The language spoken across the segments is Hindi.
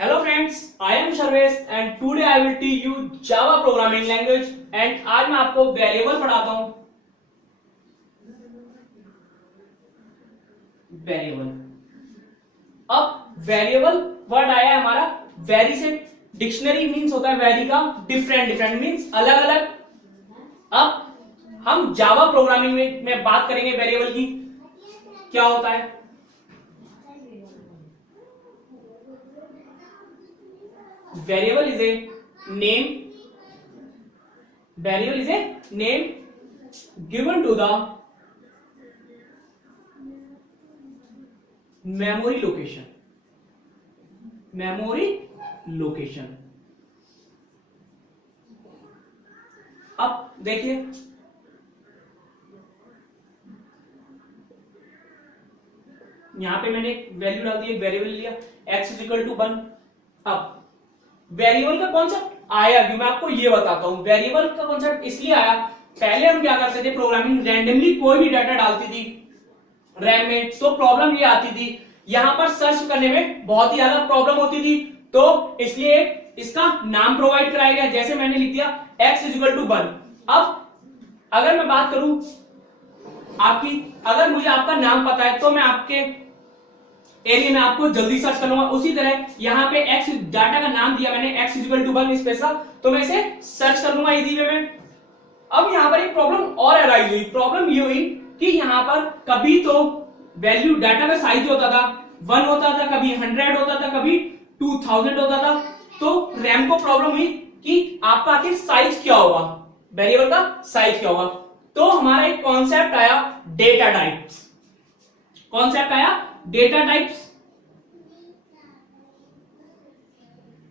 Hello friends, I am Sharvesh and today I will teach you Java programming language and आज मैं आपको वेरिएबल पढ़ाता हूं। वेरिएबल, अब वेरिएबल वर्ड आया है हमारा वेरी से, डिक्शनरी मींस होता है वेरी का डिफरेंट, डिफरेंट मींस अलग अलग। अब हम जावा प्रोग्रामिंग में बात करेंगे वेरिएबल की क्या होता है। Variable is a name. Variable is a name given to the memory location. Memory location. अब देखिए यहां पे मैंने एक वैल्यू डाल दी, एक वेरिएबल लिया x इज इक्वल टू 1। अब वेरिएबल का कॉन्सेप्ट आया क्यों, मैं आपको ये बताता हूं। वेरिएबल का कॉन्सेप्ट इसलिए आया, पहले हम क्या करते थे प्रोग्रामिंग, रैंडमली कोई भी डाटा डालती थी रैम में, तो प्रॉब्लम ये आती थी, यहां पर सर्च करने में बहुत ही ज्यादा प्रॉब्लम होती थी, तो इसलिए इसका नाम प्रोवाइड कराया गया। जैसे मैंने लिख दिया x इज इक्वल टू 1। अब अगर मैं बात करूं आपकी, अगर मुझे आपका नाम पता है तो मैं आपके एरिया में आपको जल्दी सर्च कर लूंगा। उसी तरह यहाँ पे x डाटा का नाम दिया मैंने x इक्वल टू 1 स्पेशल, तो मैं इसे सर्च कर लूंगा इजी वे में। अब यहाँ पर एक प्रॉब्लम और अराइज हुई। प्रॉब्लम ये हुई कि यहाँ पर कभी तो वैल्यू डाटा का साइज होता था 1 होता था, कभी 100 होता था, कभी 2000 होता था, तो रैम को प्रॉब्लम हुई कि आपका आखिर साइज क्या होगा, वेरिएबल का साइज क्या होगा। तो हमारा एक कॉन्सेप्ट आया डेटा टाइप्स। कॉन्सेप्ट आया डेटा टाइप्स।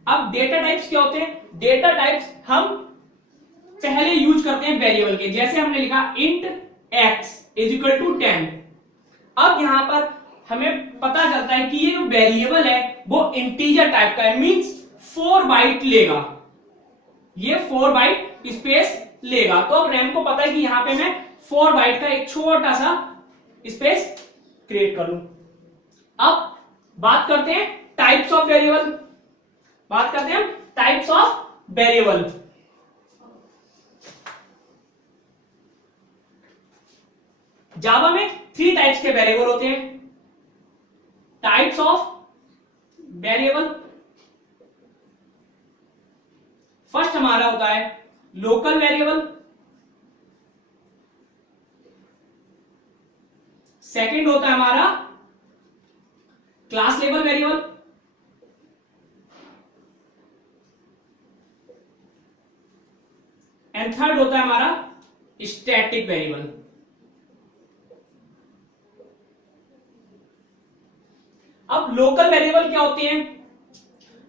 अब डेटा टाइप्स क्या होते हैं? डेटा टाइप्स हम पहले यूज करते हैं वेरिएबल के, जैसे हमने लिखा int x is equal to 10। अब यहां पर हमें पता चलता है कि ये जो वेरिएबल है वो इंटीजर टाइप का है, मींस 4 बाइट लेगा, ये 4 बाइट स्पेस लेगा। तो अब रैम को पता है कि यहां पे मैं 4 बाइट का एक छोटा सा स्पेस क्रिएट कर लूं। अब बात करते हैं टाइप्स ऑफ वेरिएबल। बात करते हैं टाइप्स ऑफ वेरिएबल। जावा में 3 टाइप्स के वेरिएबल होते हैं। टाइप्स ऑफ वेरिएबल, फर्स्ट हमारा होता है लोकल वेरिएबल, सेकंड होता है हमारा class level variable, and third होता है हमारा स्टैटिक वेरिएबल। अब लोकल वेरिएबल क्या होते हैं?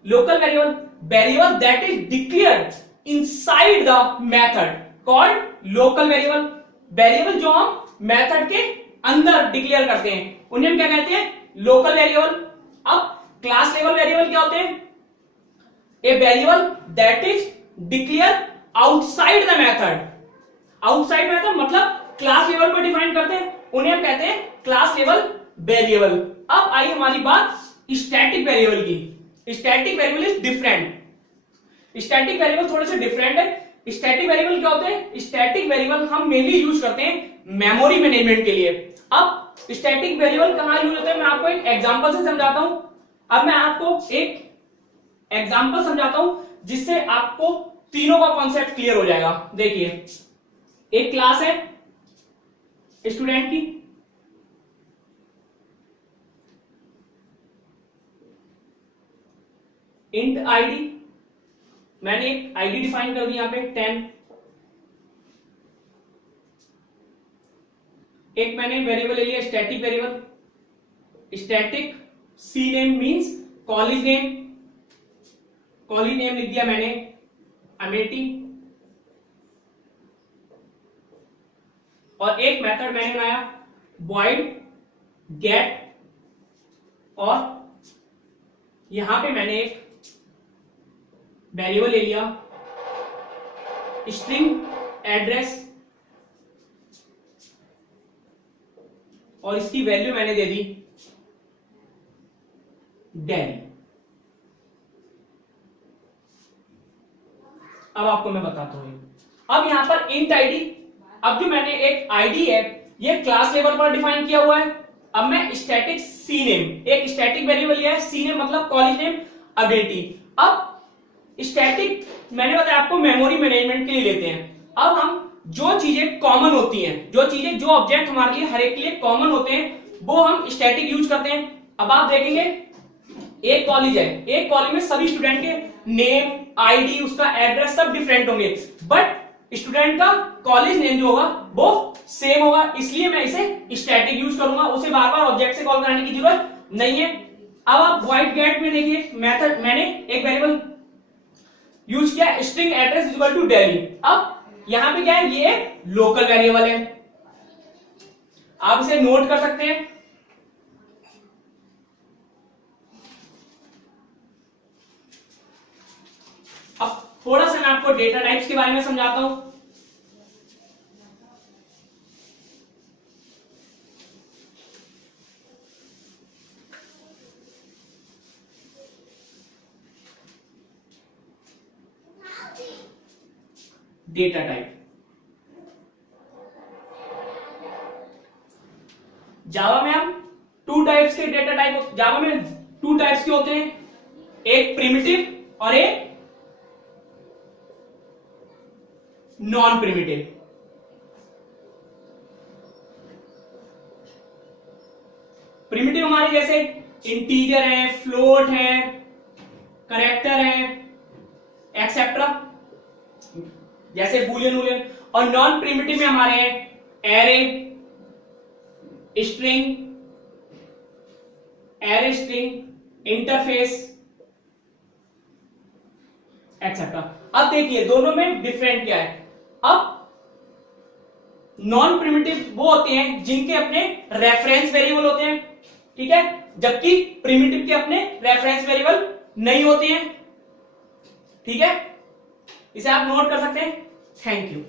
Local variable, variable that is declared inside the method called local variable. Variable जो हम मेथड के अंदर डिक्लेयर करते हैं उन्हें हम क्या कहते हैं? Local variable. अब क्लास लेवल वेरिएबल क्या होते हैं? A variable that is declare outside the method. Outside method मतलब क्लास लेवल पर डिफाइन करते हैं, उन्हें हम कहते हैं क्लास लेवल वेरिएबल। अब आई हमारी बात स्टैटिक वेरिएबल की। Static variable is different. Static variable थोड़े से डिफरेंट है। स्टैटिक वेरिएबल क्या होते हैं? स्टैटिक वेरिएबल हम मेनली यूज करते हैं मेमोरी मैनेजमेंट के लिए। अब स्टैटिक वेरिएबल कहां यूज होते हैं मैं आपको एक एग्जांपल से समझाता हूं। अब मैं आपको एक एग्जांपल समझाता हूं जिससे आपको तीनों का कॉन्सेप्ट क्लियर हो जाएगा। देखिए, एक क्लास है स्टूडेंट की, इंट आईडी, मैंने एक आईडी डिफाइन कर दी यहां पे 10। एक मैंने वेरिएबल ले लिया static variable, static c name means college name, college name लिख दिया मैंने अमेटी। और एक मेथड मैंने बनाया void get, और यहां पे मैंने एक वेरिएबल ले लिया स्ट्रिंग एड्रेस, और इसकी वैल्यू मैंने दे दी दिल्ली। अब आपको मैं बताता हूं। अब यहां पर इंट आईडी, अब जो मैंने एक आईडी है ये क्लास लेवल पर डिफाइन किया हुआ है। अब मैं स्टैटिक सी नेम, एक स्टैटिक वेरिएबल लिया है, सी नेम मतलब कॉलेज नेम अबिलिटी। अब स्टैटिक मैंने बताया आपको मेमोरी मैनेजमेंट के लिए लेते हैं। अब हम जो चीजें कॉमन होती हैं, जो चीजें जो ऑब्जेक्ट हमारे लिए हर एक के लिए कॉमन होते हैं वो हम स्टैटिक यूज करते हैं। अब आप देखेंगे एक कॉलेज है, एक कॉलेज में सभी स्टूडेंट के नेम, आईडी, उसका एड्रेस सब डिफरेंट होंगे, बट स्टूडेंट का कॉलेज नेम जो होगा वो सेम होगा, इसलिए मैं इसे स्टैटिक यूज करूंगा, उसे बार बार ऑब्जेक्ट से कॉल कराने की जरूरत नहीं है। अब आप व्हाइट गेट में देखिए मेथड, मैंने एक वेरिएबल यूज किया string address is equal to Delhi. अब यहां पे क्या है, ये लोकल वेरिएबल है, आप इसे नोट कर सकते हैं। अब थोड़ा सा मैं आपको डेटा टाइप्स के बारे में समझाता हूं। डेटा टाइप जावा में हम टू टाइप्स के डेटा टाइप, जावा में टू टाइप्स के होते हैं, एक प्रिमिटिव और एक नॉन प्रिमिटिव। प्रिमिटिव हमारे जैसे इंटीजर है, फ्लोट है, कैरेक्टर है, एक्सेट्रा, जैसे बूलियन वूलियन। और नॉन प्रिमिटिव में हमारे हैं array, string, array string, interface, etcetera. अब देखिए दोनों में डिफरेंट क्या है। अब नॉन प्रिमिटिव वो होते हैं जिनके अपने रेफरेंस वेरिएबल होते हैं, ठीक है, जबकि प्रिमिटिव के अपने रेफरेंस वेरिएबल नहीं होते हैं, ठीक है, इसे आप नोट कर सकते हैं। Thank you.